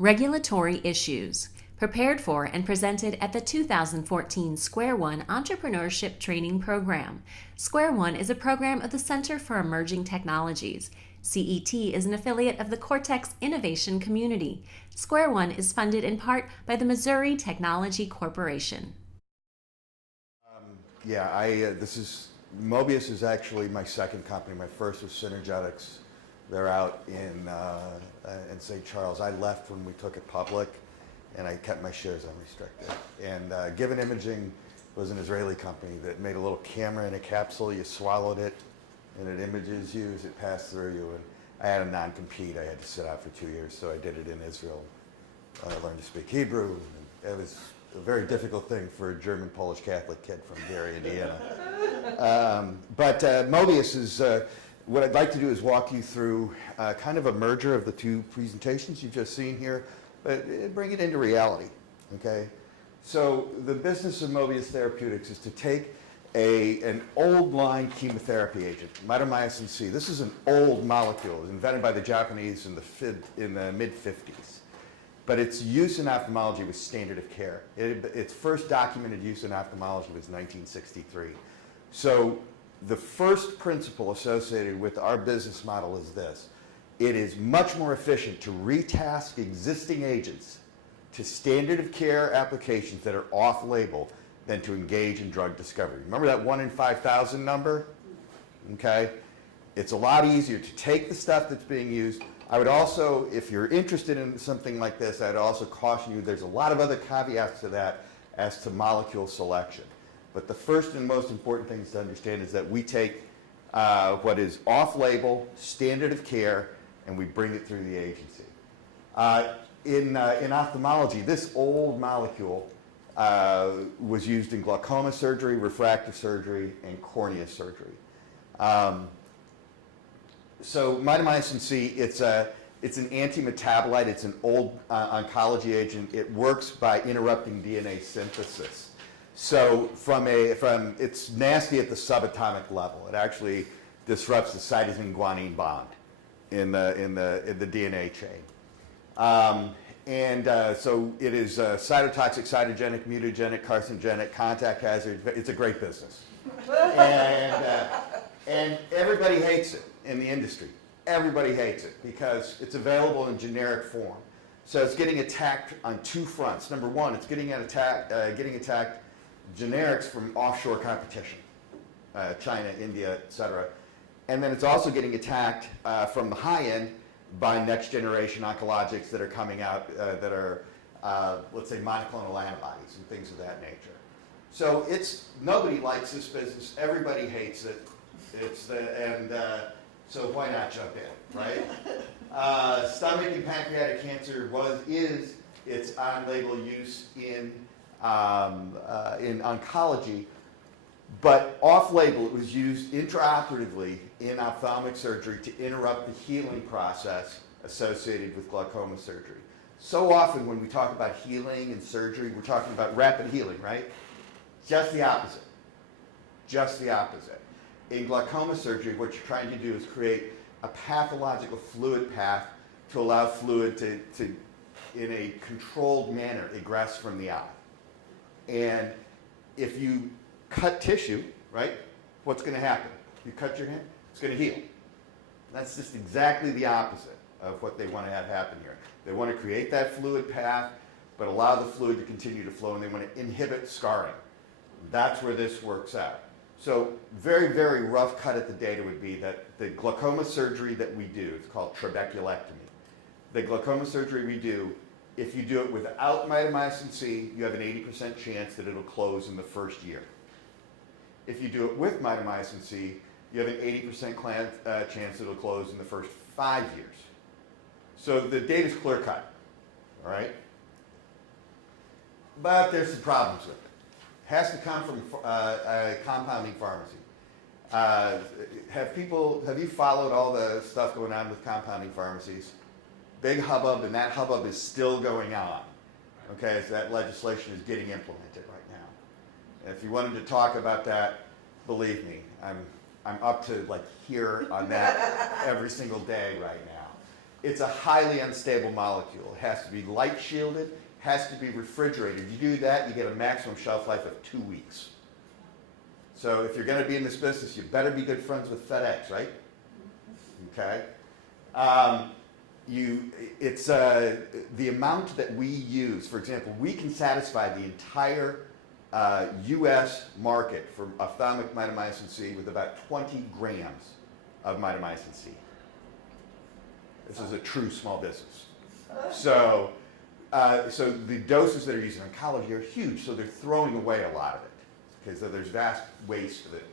Regulatory issues. Prepared for and presented at the 2014 Square One Entrepreneurship Training Program. Square One is a program of the Center for Emerging Technologies. CET is an affiliate of the Cortex Innovation Community. Square One is funded in part by the Missouri Technology Corporation. Mobius is actually my second company. My first was Synergetics. They're out in St. Charles. I left when we took it public, and I kept my shares unrestricted. And Given Imaging was an Israeli company that made a little camera in a capsule. You swallowed it, and it images you as it passed through you. And I had a non-compete. I had to sit out for 2 years, so I did it in Israel. I learned to speak Hebrew. And it was a very difficult thing for a German Polish Catholic kid from Gary, Indiana. Mobius is, what I'd like to do is walk you through kind of a merger of the two presentations you've just seen here, but bring it into reality, okay? So the business of Mobius Therapeutics is to take an old line chemotherapy agent, mitomycin C. This is an old molecule invented by the Japanese in the mid-50s. But its use in ophthalmology was standard of care. Its first documented use in ophthalmology was 1963. So the first principle associated with our business model is this. It is much more efficient to retask existing agents to standard of care applications that are off-label than to engage in drug discovery. Remember that 1 in 5,000 number? Okay? It's a lot easier to take the stuff that's being used. I would also, if you're interested in something like this, I'd also caution you, there's a lot of other caveats to that as to molecule selection. But the first and most important things to understand is that we take what is off-label, standard of care, and we bring it through the agency. In ophthalmology, this old molecule was used in glaucoma surgery, refractive surgery, and cornea surgery. So mitomycin C, it's an anti-metabolite. It's an old oncology agent. It works by interrupting DNA synthesis. So it's nasty at the subatomic level. It actually disrupts the cytosine-guanine bond in the DNA chain. So it is cytotoxic, cytogenic, mutagenic, carcinogenic, contact hazard. It's a great business. And everybody hates it in the industry. Everybody hates it because it's available in generic form. So it's getting attacked on two fronts. Number one, it's getting attacked generics from offshore competition, China, India, et cetera. And then it's also getting attacked from the high end by next generation oncologics that are coming out that are, let's say, monoclonal antibodies and things of that nature. So nobody likes this business. Everybody hates it. So why not jump in, right? Stomach and pancreatic cancer is its on-label use in oncology, but off-label it was used intraoperatively in ophthalmic surgery to interrupt the healing process associated with glaucoma surgery. So often when we talk about healing and surgery, we're talking about rapid healing, right? Just the opposite. Just the opposite. In glaucoma surgery, what you're trying to do is create a pathological fluid path to allow fluid to in a controlled manner, egress from the eye. And if you cut tissue, right, what's going to happen? You cut your hand, it's going to heal. That's just exactly the opposite of what they want to have happen here. They want to create that fluid path, but allow the fluid to continue to flow, and they want to inhibit scarring. That's where this works out. So very, very rough cut at the data would be that the glaucoma surgery that we do, it's called trabeculectomy. The glaucoma surgery we do, if you do it without mitomycin C, you have an 80% chance that it'll close in the first year. If you do it with mitomycin C, you have an 80% chance it'll close in the first 5 years. So the data's clear cut, all right? But there's some problems with it. Has to come from a compounding pharmacy. Have you followed all the stuff going on with compounding pharmacies? Big hubbub, and that hubbub is still going on. Okay, so that legislation is getting implemented right now. And if you wanted to talk about that, believe me, I'm up to like here on that every single day right it's a highly unstable molecule. It has to be light shielded, has to be refrigerated. You do that, you get a maximum shelf life of 2 weeks. So if you're going to be in this business, you better be good friends with FedEx, right? Okay. The amount that we use, for example, we can satisfy the entire U.S. market for ophthalmic mitomycin C with about 20 grams of mitomycin C. This is a true small business. So the doses that are used in oncology are huge, so they're throwing away a lot of it. Okay, so there's vast waste of it.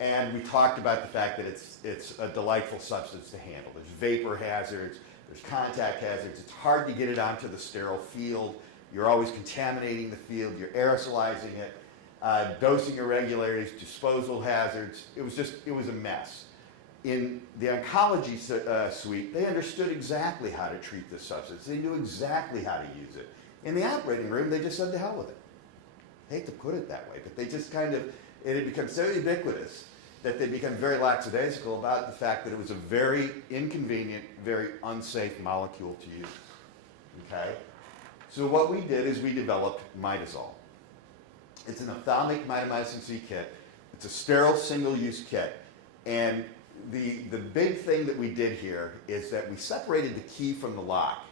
And we talked about the fact that it's a delightful substance to handle. There's vapor hazards, there's contact hazards. It's hard to get it onto the sterile field. You're always contaminating the field. You're aerosolizing it. Dosing irregularities, disposal hazards. It was a mess. In the oncology suite, they understood exactly how to treat this substance. They knew exactly how to use it. In the operating room, they just said to hell with it. I hate to put it that way, but they just it had become so ubiquitous that they became very lackadaisical about the fact that it was a very inconvenient, very unsafe molecule to use. Okay? So what we did is we developed Mitazol. It's an ophthalmic mitomycin C kit. It's a sterile single-use kit. And the big thing that we did here is that we separated the key from the lock.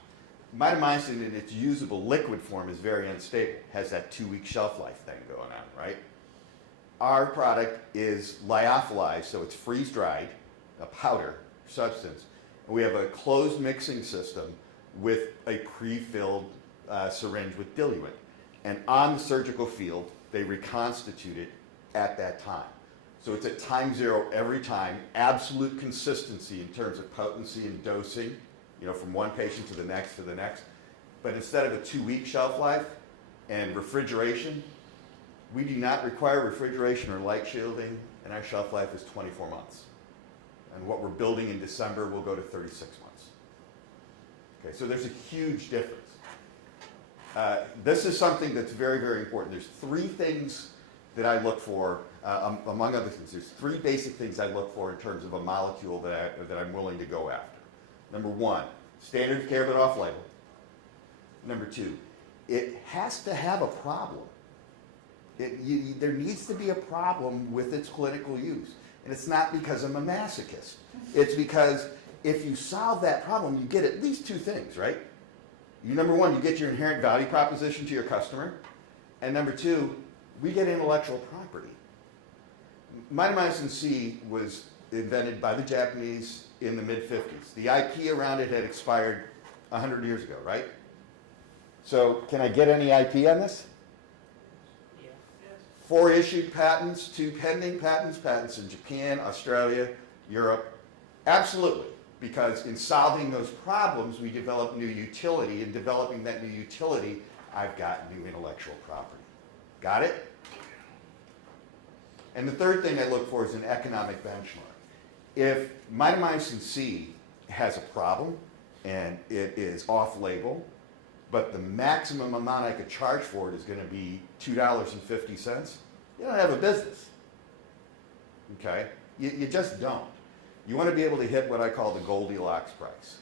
Mitomycin in its usable liquid form is very unstable, has that 2-week shelf life thing going on, right? Our product is lyophilized, so it's freeze-dried, a powder substance. And we have a closed mixing system with a pre-filled syringe with diluent. And on the surgical field, they reconstitute it at that time. So it's at time 0 every time, absolute consistency in terms of potency and dosing, from one patient to the next to the next. But instead of a 2-week shelf life and refrigeration, we do not require refrigeration or light shielding, and our shelf life is 24 months. And what we're building in December will go to 36 months. Okay, so there's a huge difference. This is something that's very, very important. There's 3 things that I look for, among other things. There's 3 basic things I look for in terms of a molecule that I'm willing to go after. Number 1, standard of care but off-label. Number 2, it has to have a problem. There needs to be a problem with its clinical use. And it's not because I'm a masochist. It's because if you solve that problem, you get at least 2 things, right? Number 1, you get your inherent value proposition to your customer. And number 2, we get intellectual property. Mitomycin C was invented by the Japanese in the mid-50s. The IP around it had expired 100 years ago, right? So can I get any IP on this? Yeah. Yes. 4 issued patents, 2 pending patents in Japan, Australia, Europe. Absolutely, because in solving those problems, we develop new utility. In developing that new utility, I've got new intellectual property. Got it? And the third thing I look for is an economic benchmark. If mitomycin C has a problem and it is off-label, but the maximum amount I could charge for it is going to be $2.50, you don't have a business. Okay? You just don't. You want to be able to hit what I call the Goldilocks price.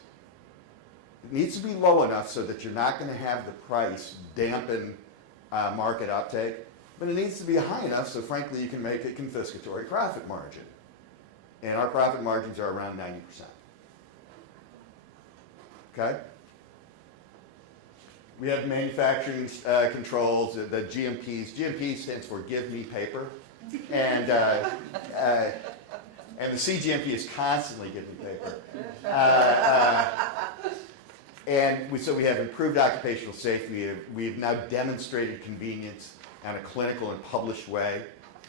It needs to be low enough so that you're not going to have the price dampen market uptake, but it needs to be high enough so, frankly, you can make a confiscatory profit margin. And our profit margins are around 90%. Okay? We have manufacturing controls, the GMPs. GMP stands for Give Me Paper. And the CGMP is constantly Give Me Paper. So we have improved occupational safety. We have now demonstrated convenience in a clinical and published way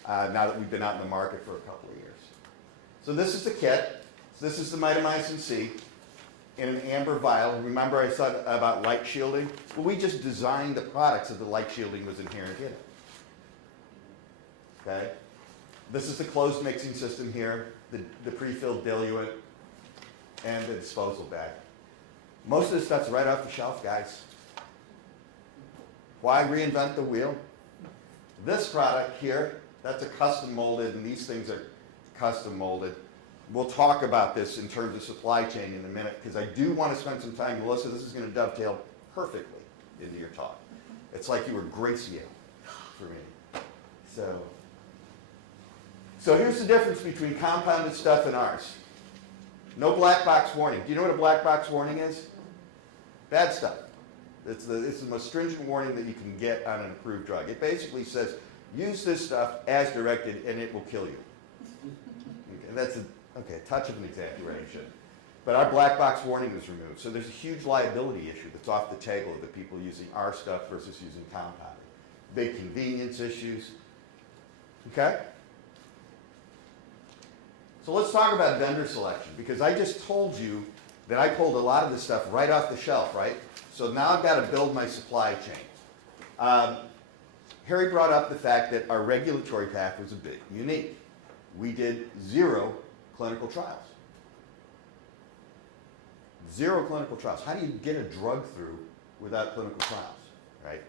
now that we've been out in the market for a couple of years. So this is the kit. So this is the mitomycin C in an amber vial. Remember I said about light shielding? Well, we just designed the product so the light shielding was inherent in it. Okay? This is the closed mixing system here, the pre-filled diluent, and the disposal bag. Most of this stuff's right off the shelf, guys. Why reinvent the wheel? This product here, that's a custom molded, and these things are custom molded we'll talk about this in terms of supply chain in a minute, because I do want to spend some time, Melissa, this is going to dovetail perfectly into your talk. It's like you were Gracio for me. So here's the difference between compounded stuff and ours. No black box warning. Do you know what a black box warning is? Bad stuff. It's the most stringent warning that you can get on an approved drug. It basically says, use this stuff as directed and it will kill you. Okay, that's a touch of an exaggeration. But our black box warning was removed. So there's a huge liability issue that's off the table of the people using our stuff versus using compounded. Big convenience issues. Okay? So let's talk about vendor selection, because I just told you that I pulled a lot of this stuff right off the shelf, right? So now I've got to build my supply chain. Harry brought up the fact that our regulatory path was a bit unique. We did 0 clinical trials. 0 clinical trials. How do you get a drug through without clinical trials, right?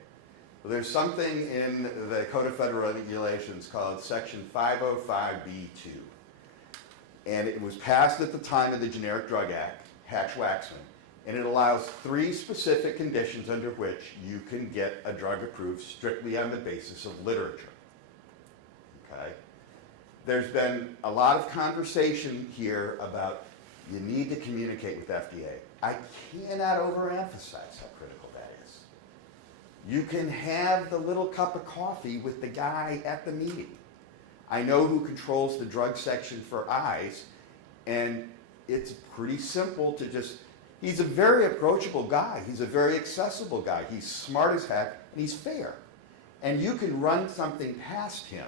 Well, there's something in the Code of Federal Regulations called Section 505B2. And it was passed at the time of the Generic Drug Act, Hatch-Waxman, and it allows 3 specific conditions under which you can get a drug approved strictly on the basis of literature. Okay? There's been a lot of conversation here about you need to communicate with FDA. I cannot overemphasize how critical that is. You can have the little cup of coffee with the guy at the meeting. I know who controls the drug section for eyes, and it's pretty simple to just, he's a very approachable guy. He's a very accessible guy. He's smart as heck, and he's fair. And you can run something past him,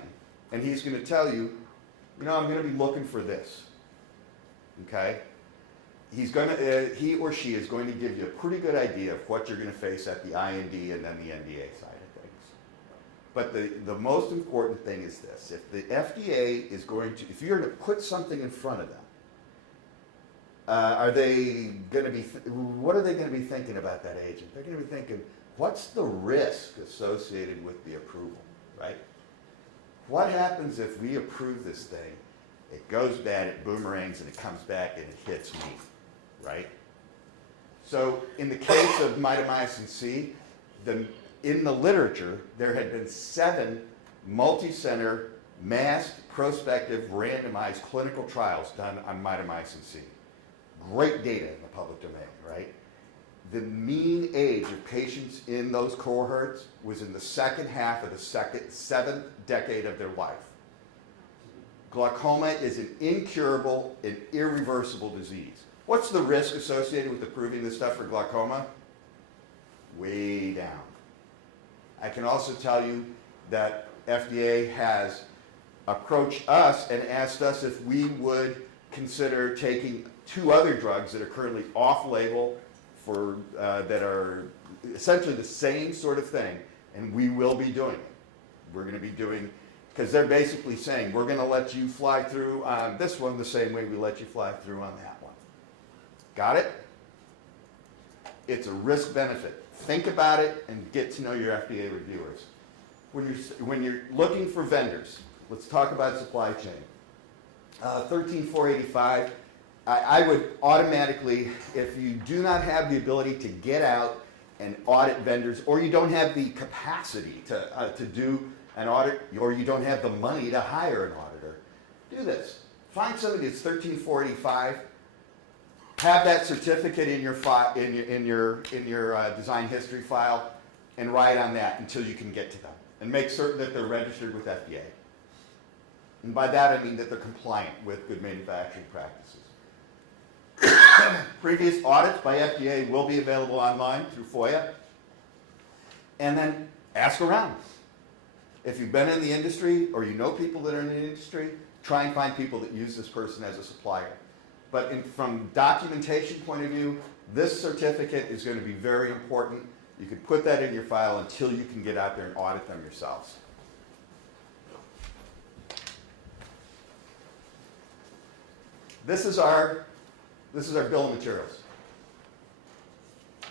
and he's going to tell you, you know, I'm going to be looking for this. Okay? He or she is going to give you a pretty good idea of what you're going to face at the IND and then the NDA side of things. But the most important thing is this. If the FDA is going to, if you're going to put something in front of them, are they going to be, what are they going to be thinking about that agent? They're going to be thinking, what's the risk associated with the approval, right? What happens if we approve this thing, it goes bad, it boomerangs, and it comes back and it hits me, right? So in the case of mitomycin C, in the literature, there had been 7 multi-center, masked, prospective, randomized clinical trials done on mitomycin C. Great data in the public domain, right? The mean age of patients in those cohorts was in the second half of the 7th decade of their life. Glaucoma is an incurable and irreversible disease. What's the risk associated with approving this stuff for glaucoma? Way down. I can also tell you that FDA has approached us and asked us if we would consider taking 2 other drugs that are currently off-label for that are essentially the same sort of thing, and we will be doing it. We're going to be doing, because they're basically saying, we're going to let you fly through on this one the same way we let you fly through on that one. Got it? It's a risk-benefit. Think about it and get to know your FDA reviewers. When you're looking for vendors, let's talk about supply chain. 13485, I would automatically, if you do not have the ability to get out and audit vendors, or you don't have the capacity to do an audit, or you don't have the money to hire an auditor, do this. Find somebody that's 13485. Have that certificate in your design history file, and write on that until you can get to them, and make certain that they're registered with FDA. And by that I mean that they're compliant with good manufacturing practices. Previous audits by FDA will be available online through FOIA. And then ask around. If you've been in the industry or you know people that are in the industry, try and find people that use this person as a supplier. But from documentation point of view, this certificate is going to be very important. You can put that in your file until you can get out there and audit them yourselves. This is our bill of materials.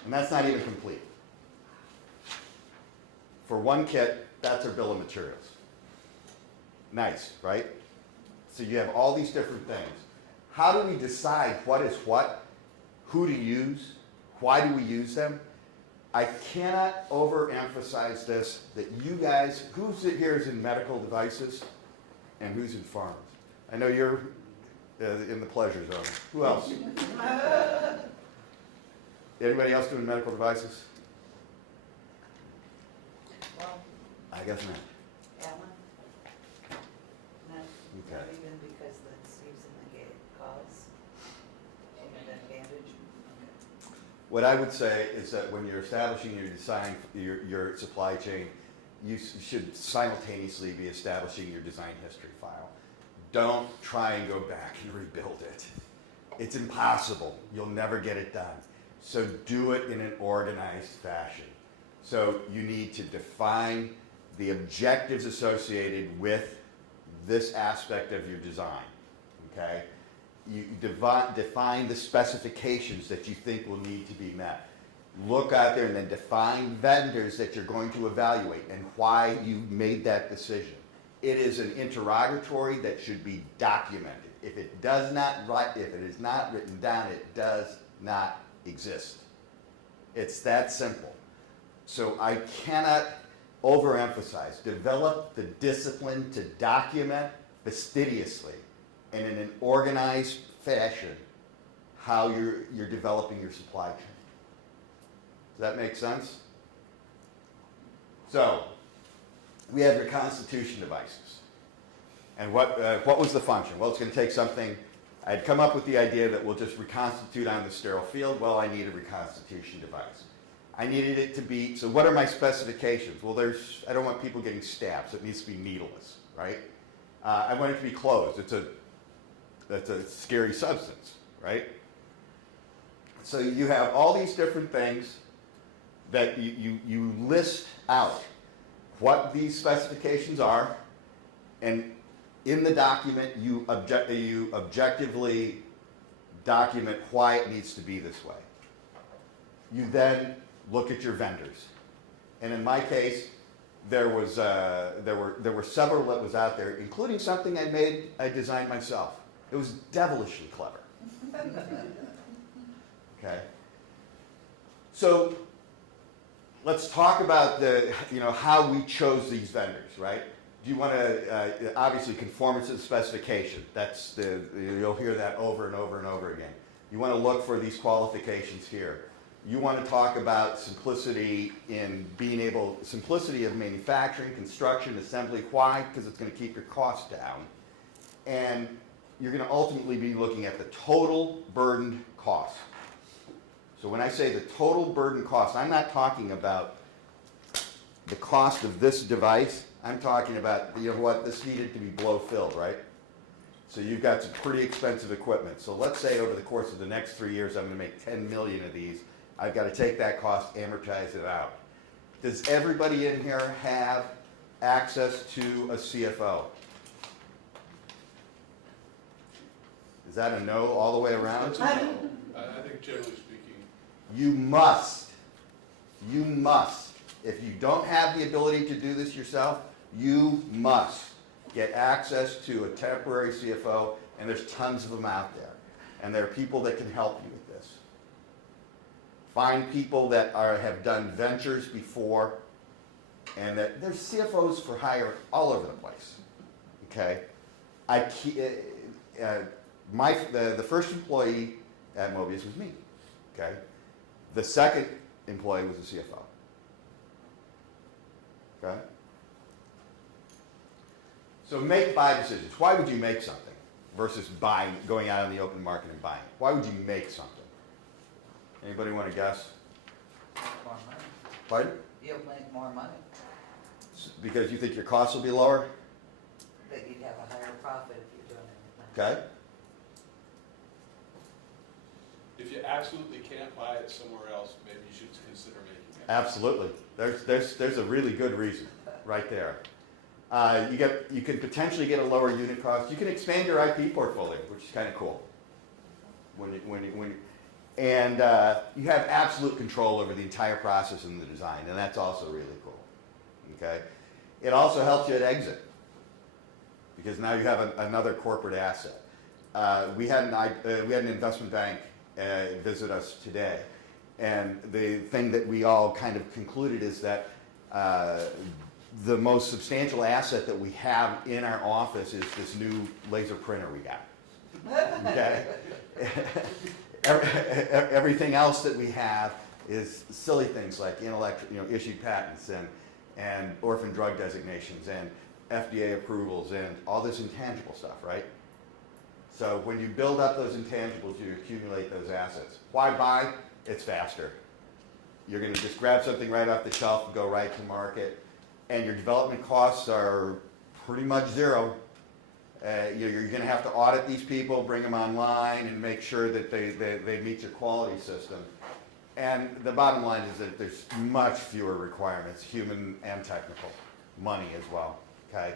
And that's not even complete. For one kit, that's our bill of materials. Nice, right? So you have all these different things. how do we decide what is what, who to use, why do we use them? I cannot overemphasize this, that you guys, who's here is in medical devices and who's in farms? I know you're in the pleasure zone. Who else? Anybody else doing medical devices? Well, I guess not. Alan? Not, Okay. not even because that's using the gate cause an advantage? Okay. What I would say is that when you're establishing your design, your supply chain, you should simultaneously be establishing your design history file. Don't try and go back and rebuild it. It's impossible. You'll never get it done. So do it in an organized fashion. So you need to define the objectives associated with this aspect of your design, okay? You define the specifications that you think will need to be met. Look out there and then define vendors that you're going to evaluate and why you made that decision. It is an interrogatory that should be documented. If it is not written down, it does not exist. It's that simple. So I cannot overemphasize, develop the discipline to document fastidiously and in an organized fashion how you're developing your supply chain. Does that make sense? So, we have your constitution devices. And what was the function? Well, it's going to take something. I'd come up with the idea that we'll just reconstitute on the sterile field. Well, I need a reconstitution device. I needed it to be, so what are my specifications? Well, I don't want people getting stabbed, so it needs to be needleless, right? I want it to be closed. That's a scary substance, right? So you have all these different things that you list out what these specifications are, and in the document you objectively document why it needs to be this way. You then look at your vendors, and in my case, there were several that was out there, including something I designed myself. It was devilishly clever. Okay. So let's talk about how we chose these vendors, right? Do you want to obviously conformance to the specification? You'll hear that over and over and over again. You want to look for these qualifications here. You want to talk about simplicity simplicity of manufacturing, construction, assembly. Why? Because it's going to keep your costs down. And you're going to ultimately be looking at the total burdened cost. So when I say the total burden cost, I'm not talking about the cost of this device. I'm talking about, this needed to be blow filled, right? So you've got some pretty expensive equipment. So let's say over the course of the next 3 years, I'm going to make 10 million of these. I've got to take that cost, amortize it out. Does everybody in here have access to a CFO? Is that a no all the way around? I think generally speaking. You must. If you don't have the ability to do this yourself, you must get access to a temporary CFO, and there's tons of them out there. And there are people that can help you with this. Find people that have done ventures before, and that there's CFOs for hire all over the place. Okay, the first employee at Mobius was me. Okay, the second employee was the CFO. Okay, so make buy decisions. Why would you make something versus going out in the open market and buying? Why would you make something? Anybody want to guess? More money. Pardon? You'll make more money, Because you think your costs will be lower? but you'd have a higher profit if you're doing it. Okay. If you absolutely can't buy it somewhere else, maybe you should consider making it. Absolutely. There's a really good reason right there. You can potentially get a lower unit cost. You can expand your IP portfolio, which is kind of cool. And you have absolute control over the entire process and the design, and that's also really cool. Okay. It also helps you at exit, because now you have another corporate asset. we had an investment bank visit us today, and the thing that we all kind of concluded is that the most substantial asset that we have in our office is this new laser printer we got. Okay? Everything else that we have is silly things like issued patents and orphan drug designations and FDA approvals and all this intangible stuff, right? So when you build up those intangibles, you accumulate those assets. Why buy? It's faster. You're going to just grab something right off the shelf and go right to market, and your development costs are pretty much zero. You're going to have to audit these people, bring them online, and make sure that they meet your quality system. And the bottom line is that there's much fewer requirements, human and technical, money as well. Okay,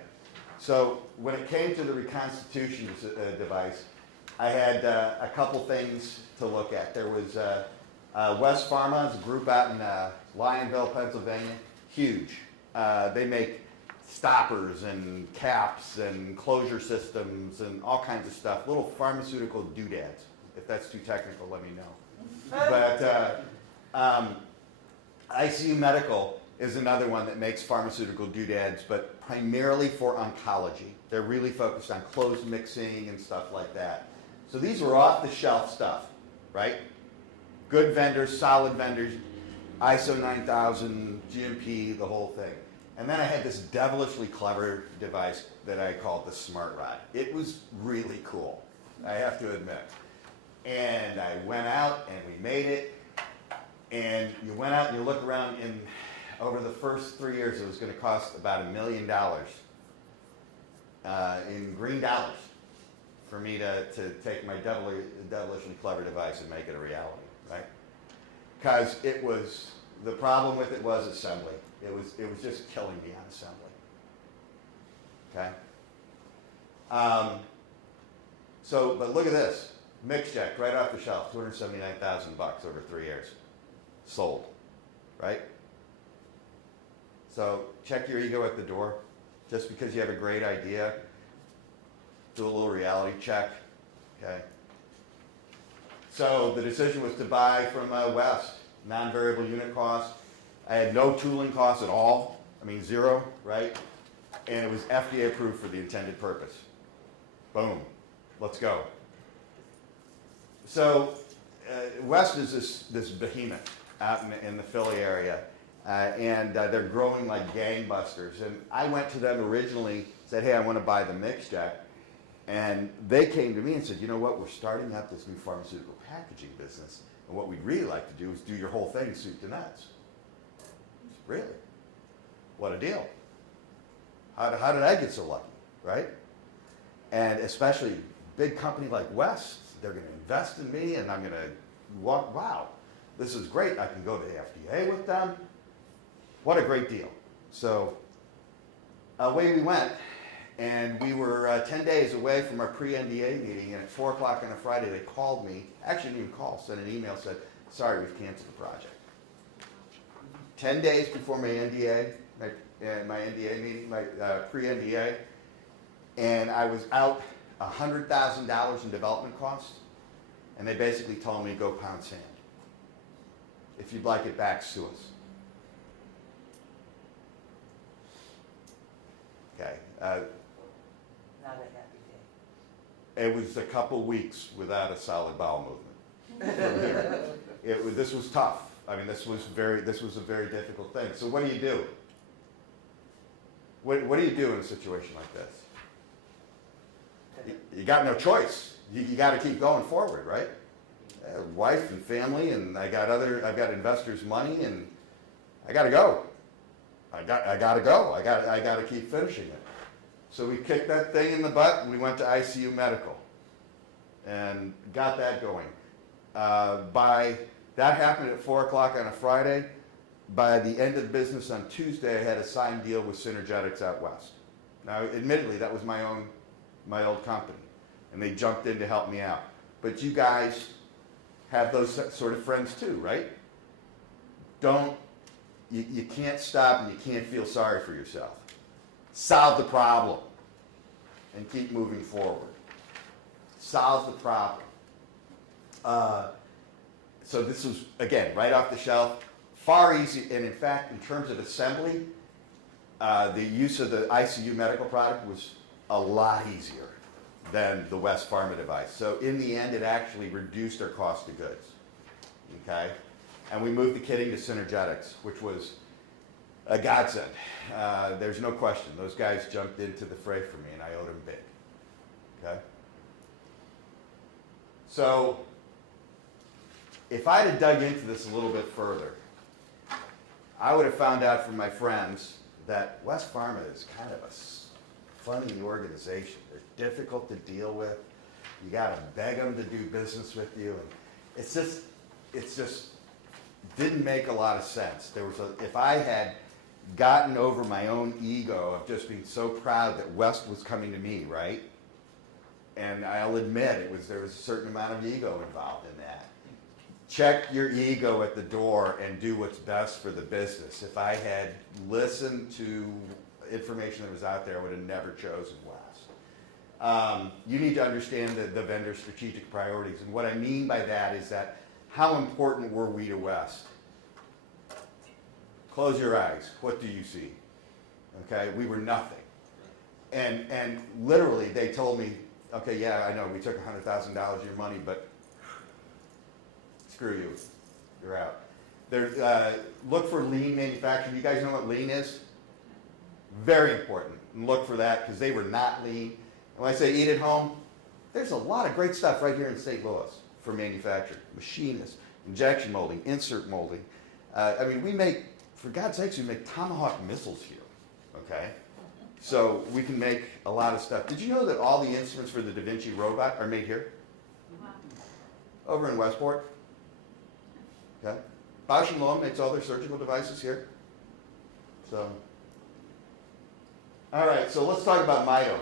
so when it came to the reconstitution device, I had a couple things to look at. There was West Pharma, a group out in Lionville, Pennsylvania, huge. They make stoppers and caps and closure systems and all kinds of stuff, little pharmaceutical doodads. If that's too technical, let me know. But ICU Medical is another one that makes pharmaceutical doodads, but primarily for oncology. They're really focused on closed mixing and stuff like that. So these were off-the-shelf stuff, right? Good vendors, solid vendors, ISO 9000, GMP, the whole thing. And then I had this devilishly clever device that I called the Smart Rod. It was really cool, I have to admit. And I went out and we made it. And you went out and you look around, and over the first 3 years, it was going to cost about $1 million in green dollars for me to take my devilishly clever device and make it a reality, right? Because the problem with it was assembly. It was just killing me on assembly. Okay. But look at this, MixJect right off the shelf, $279,000 over 3 years, sold, right? So check your ego at the door. Just because you have a great idea, do a little reality check. Okay. So the decision was to buy from West, non-variable unit cost. I had no tooling costs at all. I mean, zero, right? And it was FDA approved for the intended purpose. Boom. Let's go. So West is this behemoth out in the Philly area, and they're growing like gangbusters. And I went to them originally, said, hey, I want to buy the MixJect. And they came to me and said, you know what, we're starting up this new pharmaceutical packaging business, and what we'd really like to do is do your whole thing soup to nuts. Really? What a deal. How did I get so lucky, right? And especially a big company like West, they're going to invest in me, and I'm going to walk, wow, this is great. I can go to the FDA with them. What a great deal. So away we went, and we were 10 days away from our pre-NDA meeting, and at 4 o'clock on a Friday, they called me, actually didn't even call, sent an email, said, sorry, we've canceled the project. 10 days before my NDA, my NDA meeting, my pre-NDA, and I was out $100,000 in development costs, and they basically told me, go pound sand. If you'd like it back, sue us. Okay. Not a happy day. It was a couple weeks without a solid bowel movement. This was tough. I mean, this was a very difficult thing. So what do you do? What do you do in a situation like this? You got no choice. You got to keep going forward, right? Wife and family, and I've got investors' money, and I got to go. I got to go. I got to keep finishing it. So we kicked that thing in the butt, and we went to ICU Medical, and got that going. That happened at 4 o'clock on a Friday. By the end of the business on Tuesday, I had a signed deal with Synergetics out west. Now, admittedly, that was my old company, and they jumped in to help me out. But you guys have those sort of friends too, right? You can't stop, and you can't feel sorry for yourself. Solve the problem and keep moving forward. solves the problem. So this was, again, right off the shelf, far easier, and in fact, in terms of assembly, the use of the ICU medical product was a lot easier than the West Pharma device. So in the end, it actually reduced our cost of goods, okay? And we moved the kitting to Synergetics, which was a godsend. There's no question. Those guys jumped into the fray for me, and I owed them big, okay? So if I'd have dug into this a little bit further, I would have found out from my friends that West Pharma is kind of a funny organization. They're difficult to deal with. You got to beg them to do business with you, and it's just didn't make a lot of sense. If I had gotten over my own ego of just being so proud that West was coming to me, right? And I'll admit there was a certain amount of ego involved in that. Check your ego at the door and do what's best for the business. If I had listened to information that was out there, I would have never chosen West. You need to understand the vendor's strategic priorities. And what I mean by that is that how important were we to West? Close your eyes. What do you see? Okay, we were nothing. And literally they told me, okay, yeah, I know, we took $100,000 of your money, but screw you, you're out. Look for lean manufacturing. You guys know what lean is? Very important. And look for that because they were not lean. And when I say eat at home, there's a lot of great stuff right here in St. Louis for manufacturing. Machinists, injection molding, insert molding. I mean, we make, for God's sakes, we make Tomahawk missiles here, okay? So we can make a lot of stuff. Did you know that all the instruments for the Da Vinci robot are made here? Over in Westport. Okay. Bausch & Lomb makes all their surgical devices here. So, all right, so let's talk about Mito.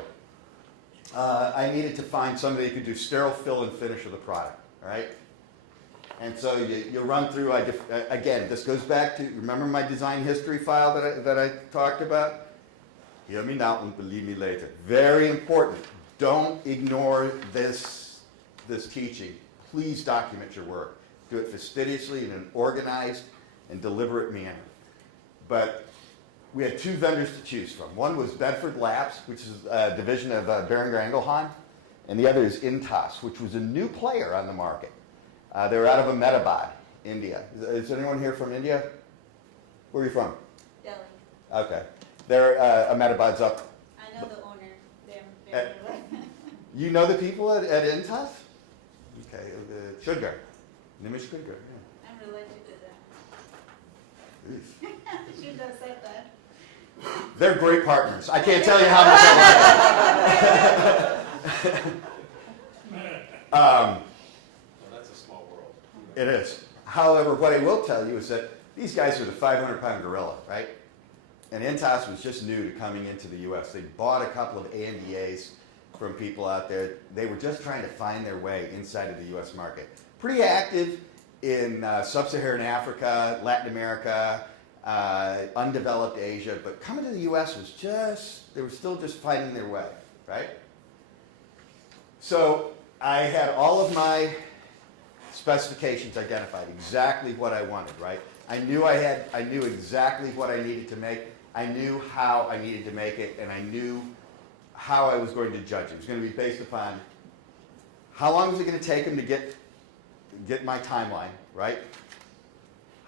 I needed to find somebody who could do sterile fill and finish of the product, all right? And so you run through, again, this goes back to, remember my design history file that I talked about? Hear me now and believe me later. Very important. Don't ignore this teaching. Please document your work. Do it fastidiously in an organized and deliberate manner. But we had two vendors to choose from. One was Bedford Labs, which is a division of Boehringer Ingelheim, and the other is Intas, which was a new player on the market. They were out of Ahmedabad, India. Is anyone here from India? Where are you from? Delhi. Okay. They're Ahmedabad's up. I know the owner. They're You know the people at Intas? Okay, Shudgar. Nimish Shudgar, yeah. I'm related to them. Jeez. Should have said that. They're great partners. I can't tell you how much I like them. Well, that's a small world. It is. However, what I will tell you is that these guys are the 500-pound gorilla, right? And Intas was just new to coming into the U.S. They bought a couple of ANDAs from people out there. They were just trying to find their way inside of the U.S. market. Pretty active in sub-Saharan Africa, Latin America, undeveloped Asia, but coming to the U.S. was they were still just finding their way, right? So I had all of my specifications identified, exactly what I wanted, right? I knew exactly what I needed to make. I knew how I needed to make it, and I knew how I was going to judge it. It was going to be based upon how long was it going to take them to get my timeline, right?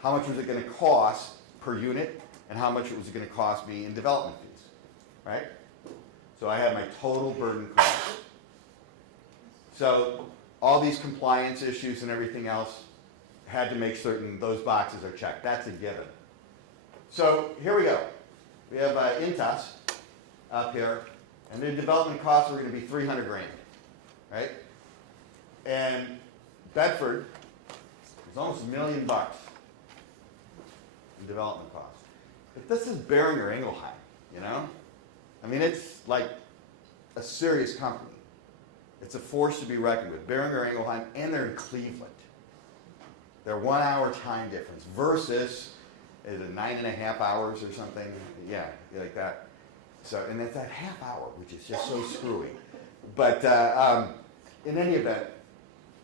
How much was it going to cost per unit, and how much was it going to cost me in development fees, right? So I had my total burden cost. So all these compliance issues and everything else had to make certain those boxes are checked. That's a given. So here we go. We have Intas up here, and their development costs were going to be $300 grand, right? And Bedford was almost $1 million in development costs. But this is Boehringer Ingelheim, you know? I mean, it's like a serious company. It's a force to be reckoned with. Boehringer Ingelheim, and they're in Cleveland. They're 1 hour time difference versus is it 9.5 hours or something? Yeah, like that. So, and it's that half hour, which is just so screwy. But in any event,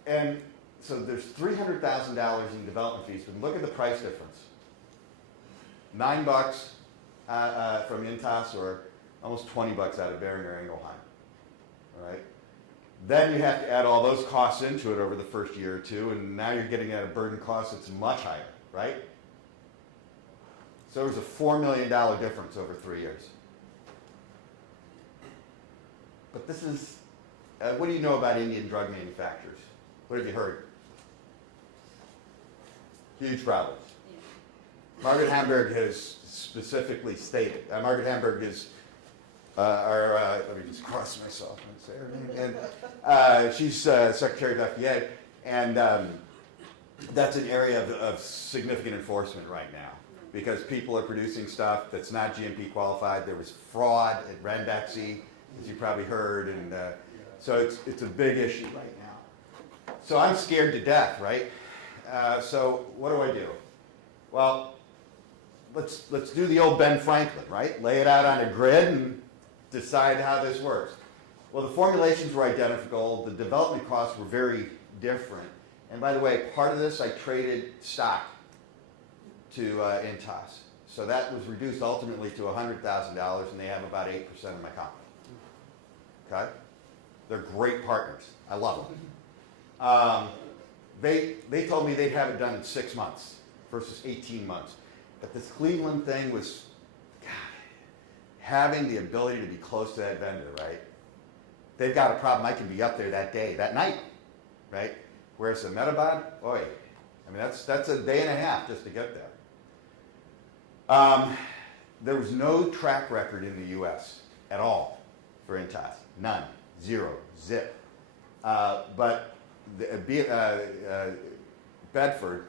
and so there's $300,000 in development fees, but look at the price difference. $9 from Intas, or almost $20 out of Boehringer Ingelheim. All right. Then you have to add all those costs into it over the first year or two, and now you're getting at a burden cost that's much higher, right? So there was a $4 million difference over 3 years. But this is, what do you know about Indian drug manufacturers? What have you heard? Huge problems. Margaret Hamburg has specifically stated, Margaret Hamburg is let me just cross myself and say her name. And she's Secretary of FDA, and that's an area of significant enforcement right now because people are producing stuff that's not GMP qualified. There was fraud at Ranbaxy, as you probably heard, and so it's a big issue right now. So I'm scared to death, right? So what do? Well, let's do the old Ben Franklin, right? Lay it out on a grid and decide how this works. Well, the formulations were identical. The development costs were very different. And by the way, part of this I traded stock to Intas. So that was reduced ultimately to $100,000, and they have about 8% of my company. Okay? They're great partners. I love them. They told me they'd have it done in 6 months versus 18 months. But this Cleveland thing was, God, having the ability to be close to that vendor, right? They've got a problem. I can be up there that day, that night, right? Whereas the Metabod, boy, I mean, that's a day and a half just to get there. There was no track record in the U.S. at all for Intas. None. Zero. Zip. But Bedford,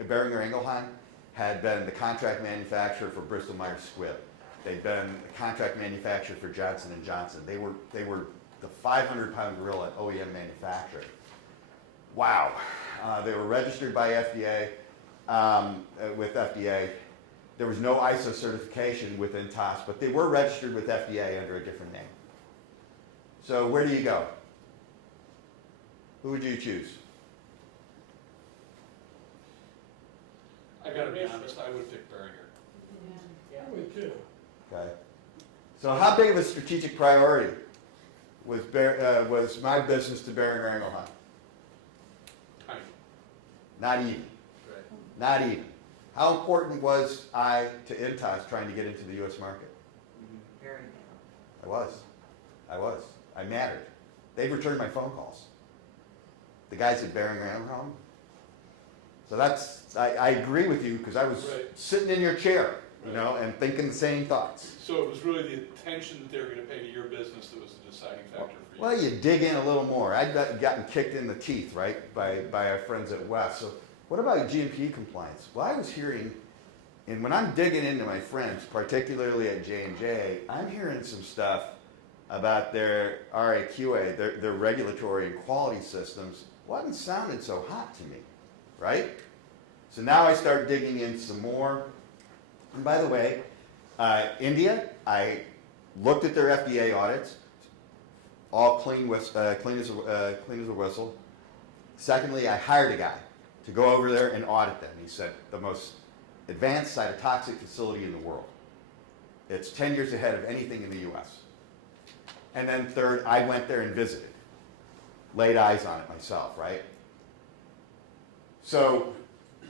Boehringer Ingelheim, had been the contract manufacturer for Bristol Myers Squibb. They'd been the contract manufacturer for Johnson & Johnson. They were the 500-pound gorilla OEM manufacturer. Wow. They were registered by FDA, with FDA. There was no ISO certification with Intas, but they were registered with FDA under a different name. So where do you go? Who would you choose? I gotta be honest, I would pick Boehringer. Yeah. I would too. Okay. So how big of a strategic priority was my business to Boehringer Ingelheim? Tiny. Not even. Right. Not even. How important was I to Intas trying to get into the U.S. market? Very I was. I mattered. They returned my phone calls. The guys at Boehringer Ingelheim. So I agree with you because I was Right. sitting in your chair, you Right. know, and thinking the same thoughts. So it was really the attention that they were gonna pay to your business that was the deciding factor for you? Well, you dig in a little more. I'd gotten kicked in the teeth, right, by our friends at West. So what about GMP compliance? Well, I was hearing, and when I'm digging into my friends, particularly at J&J, I'm hearing some stuff about their RAQA, their regulatory and quality systems, wasn't sounding so hot to me, right? So now I start digging in some more. And by the way, India, I looked at their FDA audits, all clean as a whistle. Secondly, I hired a guy to go over there and audit them. He said, the most advanced cytotoxic facility in the world. It's 10 years ahead of anything in the U.S. And then third, I went there and visited. Laid eyes on it myself, right? So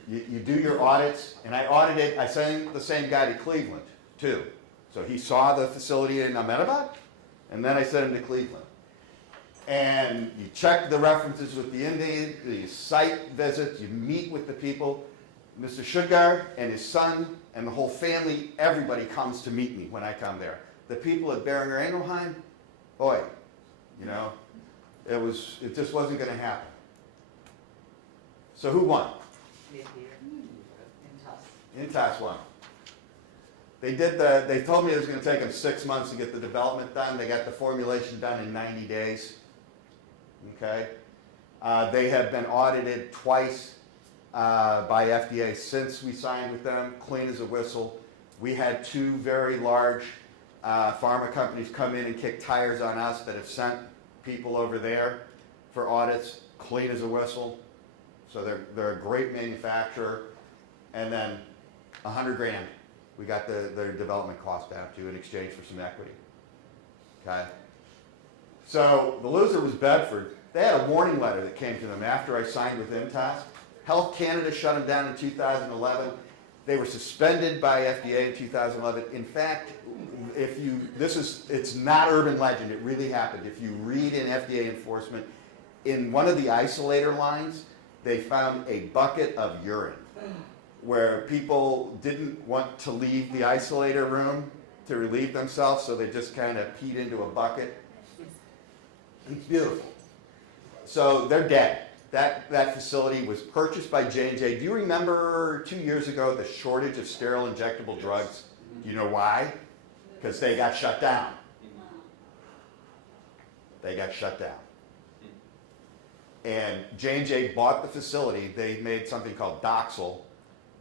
you do your audits, and I sent the same guy to Cleveland, too. So he saw the facility in Ahmedabad, and then I sent him to Cleveland. And you check the references with the Indian, the site visits, you meet with the people. Mr. Sugar and his son and the whole family, everybody comes to meet me when I come there. The people at Boehringer Ingelheim, boy, you know, it just wasn't going to happen. So who won? good. In Intas won. They told me it was going to take them 6 months to get the development done. They got the formulation done in 90 days. Okay. They have been audited twice by FDA since we signed with them, clean as a whistle. We had two very large pharma companies come in and kick tires on us that have sent people over there for audits, clean as a whistle. So they're a great manufacturer. And then $100,000, we got their development cost down to in exchange for some equity. Okay? So the loser was Bedford. They had a warning letter that came to them after I signed with Intas. Health Canada shut them down in 2011. They were suspended by FDA in 2011. In fact, it's not urban legend, it really happened. If you read in FDA enforcement, in one of the isolator lines, they found a bucket of urine where people didn't want to leave the isolator room to relieve themselves, so they just kind of peed into a bucket. It's beautiful. So they're dead. That facility was purchased by J&J. Do you remember 2 years ago the shortage of sterile injectable drugs? Do you know why? Because they got shut down. They got shut down. And J&J bought the facility. They made something called Doxil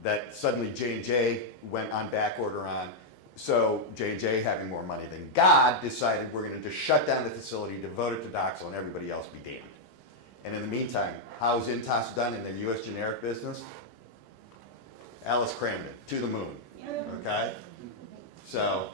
that suddenly J&J went on back order on. So J&J, having more money than God, decided we're going to just shut down the facility, devote it to Doxil, and everybody else be damned. And in the meantime, how's Intas done in the U.S. generic business? Alice crammed it to the moon. Okay? So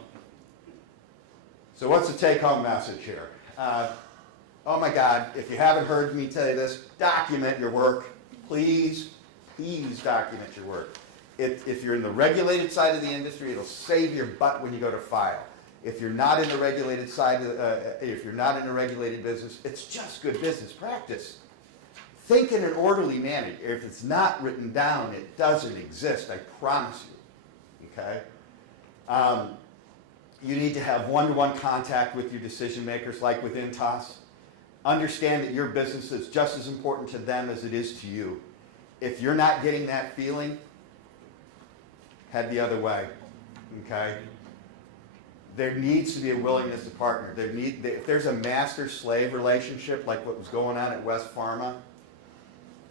what's the take-home message here? Oh my God, if you haven't heard me tell you this, document your work. Please, please document your work. If you're in the regulated side of the industry, it'll save your butt when you go to file. If you're not in the regulated side, if you're not in a regulated business, it's just good business practice. Think in an orderly manner. If it's not written down, it doesn't exist, I promise you. Okay? You need to have one-to-one contact with your decision makers, like with Intas. Understand that your business is just as important to them as it is to you. If you're not getting that feeling, head the other way. Okay? There needs to be a willingness to partner. If there's a master-slave relationship like what was going on at West Pharma,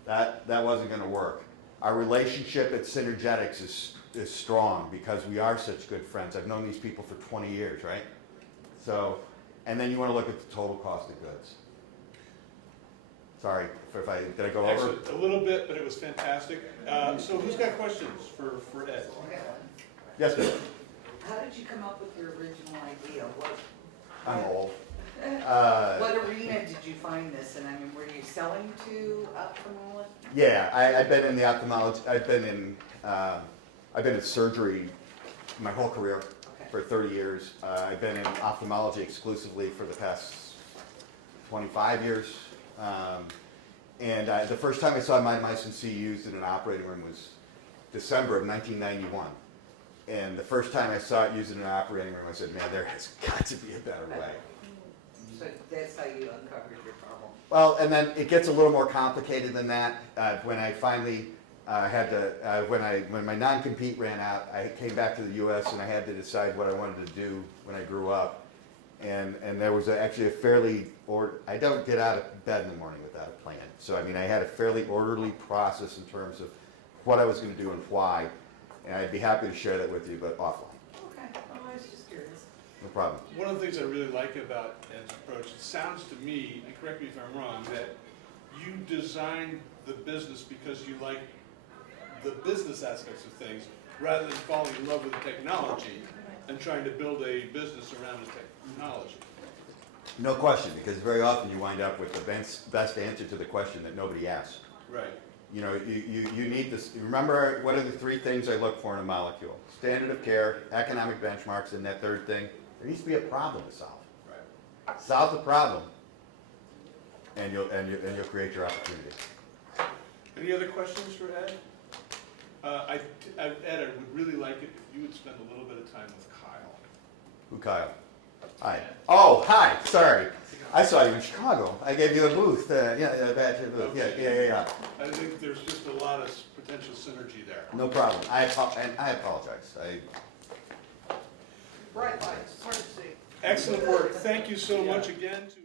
that wasn't going to work. Our relationship at Synergetics is strong because we are such good friends. I've known these people for 20 years, right? So, and then you want to look at the total cost of goods. Sorry, did I go over? Actually, a little bit, but it was fantastic. So who's got questions for Ed? Yes, ma'am. How did you come up with your original idea? I'm old. What arena did you find this in? I mean, were you selling to ophthalmologists? Yeah, I've been in the ophthalmology. I've been in surgery my whole career for 30 years. I've been in ophthalmology exclusively for the past 25 years. And the first time I saw mitomycin C used in an operating room was December of 1991. And the first time I saw it used in an operating room, I said, man, there has got to be a better way. So that's how you uncovered your problem. Well, and then it gets a little more complicated than that. When I finally when my non-compete ran out, I came back to the U.S. and I had to decide what I wanted to do when I grew up. And there was actually a fairly, I don't get out of bed in the morning without a plan. So I mean, I had a fairly orderly process in terms of what I was going to do and why. And I'd be happy to share that with you, but offline. Okay, well, I was just curious. No problem. One of the things I really like about Ed's approach, it sounds to me, and correct me if I'm wrong, that you designed the business because you like the business aspects of things rather than falling in love with the technology and trying to build a business around the technology. No question, because very often you wind up with the best answer to the question that nobody asks. Right. You know, you need this. Remember, what are the three things I look for in a molecule? Standard of care, economic benchmarks, and that third thing, there needs to be a problem to solve. Right. Solve the problem, and you'll create your opportunity. Any other questions for Ed? Ed, I would really like it if you would spend a little bit of time with Kyle. Who, Kyle? Hi. Oh, hi. Sorry. I saw you in Chicago. I gave you a booth. A badge of booth. Yeah. I think there's just a lot of potential synergy there. No problem. I apologize. Bright lights, hard to see. Excellent work. Thank you so much again to